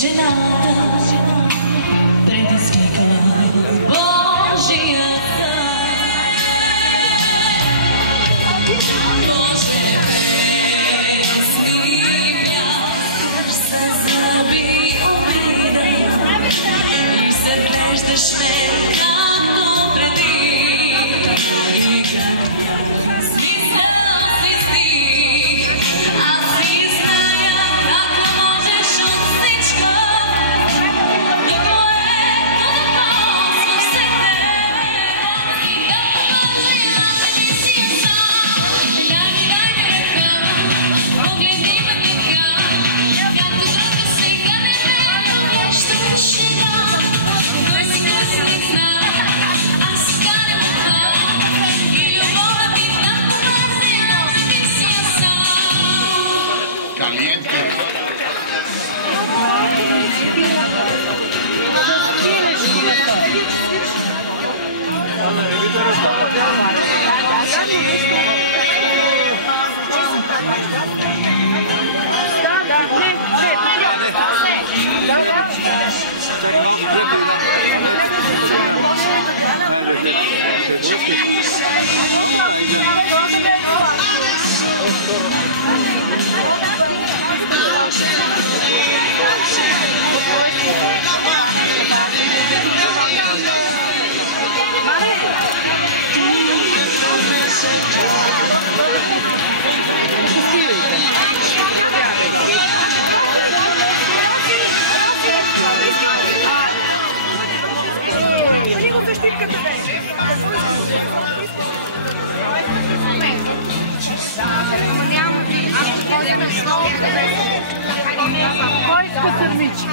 Жената предизвика Божия Виждаш ме както преди и както смисъл свистих. Аз си зная как можеш от всичко. Много ползваш се те и да помазя ти си сам. Дай ръка, погледни ме така, както друга сега не ме връщаш шега. Кой иска сърмички?